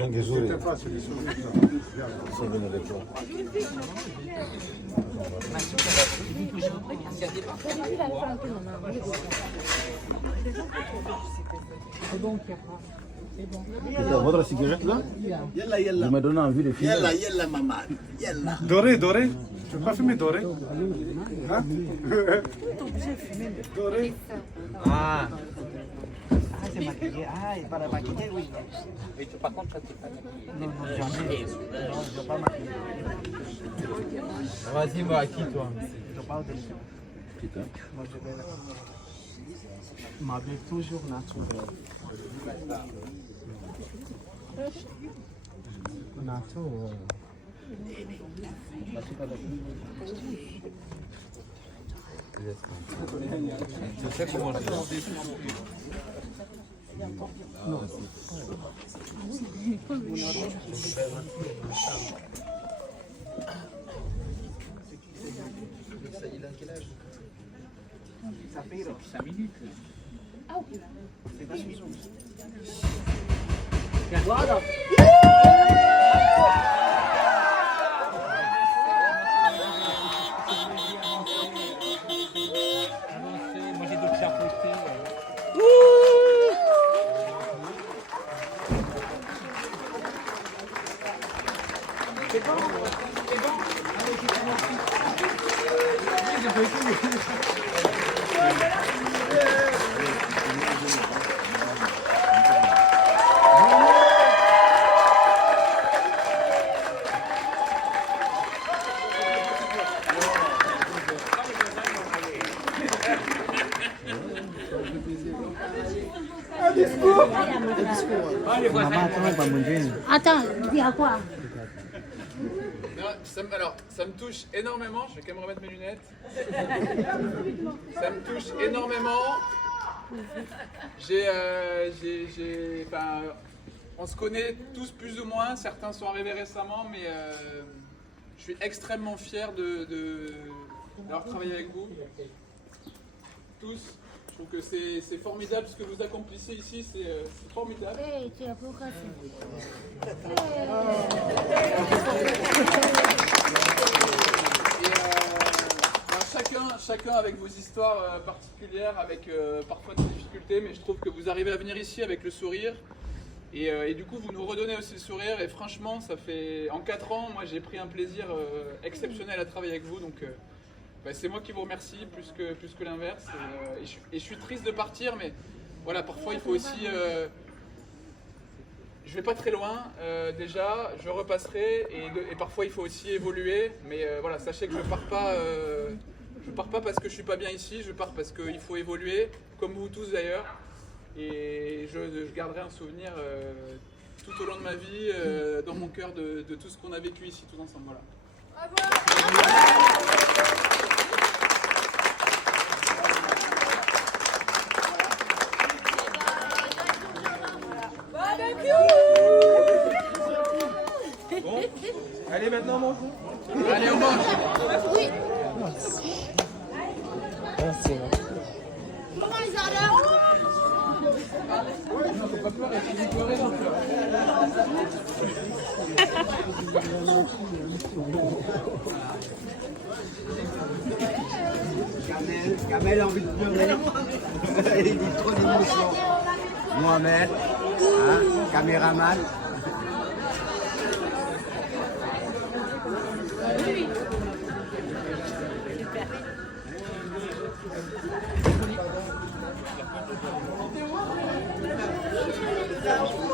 Sono chiusuri. Sono venuti giù. Votre cigarette là? Vous me donnez envie de fumer. Yalla maman. Yalla. Doré. Tu veux pas fumer doré? Hein? Doré. Ah, c'est maquillé. Ah, il paraît maquillé, oui. Mais par contre, ça, c'est pas maquillé. Non, jamais. Non, je ne veux pas maquiller. Vas-y, moi, à qui, toi? Je parle de ça. Moi, je vais m'habiller toujours naturel. Naturel. C'est ça comment je Il a quel âge? Ça fait 5 minutes. Ah ok. C'est 20 minutes. Voilà. Moi j'ai d'autres chats postés. C'est bon. Allez, Attends, dis à quoi? Alors, ça me touche énormément. Je vais quand même remettre mes lunettes. Ça me touche énormément. On se connaît tous plus ou moins. Certains sont arrivés récemment, mais je suis extrêmement fier d'avoir travaillé avec vous. Tous. Je trouve que c'est formidable ce que vous accomplissez ici. C'est formidable. Hey, tu as pourquoi Chacun avec vos histoires particulières, avec parfois des difficultés, mais je trouve que vous arrivez à venir ici avec le sourire. Et du coup, vous nous redonnez aussi le sourire. Et franchement, ça fait en 4 ans, moi j'ai pris un plaisir exceptionnel à travailler avec vous. Donc c'est moi qui vous remercie plus que l'inverse. Et je suis triste de partir, mais voilà, parfois il faut aussi... je vais pas très loin déjà, je repasserai et parfois il faut aussi évoluer. Mais voilà, sachez que je pars pas parce que je suis pas bien ici, je pars parce qu'il faut évoluer, comme vous tous d'ailleurs. Et je garderai un souvenir tout au long de ma vie, dans mon cœur, de tout ce qu'on a vécu ici tous ensemble. Voilà. Bon, allez maintenant on mange. Allez, on mange. Oui. Merci. Comment ils adorent? Non, faut pas pleurer, si vous pleurez, non, pleurez. Kamel a envie de pleurer. Il dit trop d'émotion. Mohamed, hein, caméraman.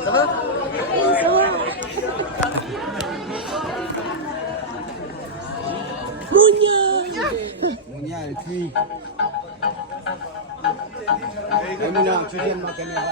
Ça va? Mounia, elle cuit. Et Mouna, tu viens de ma caméra là.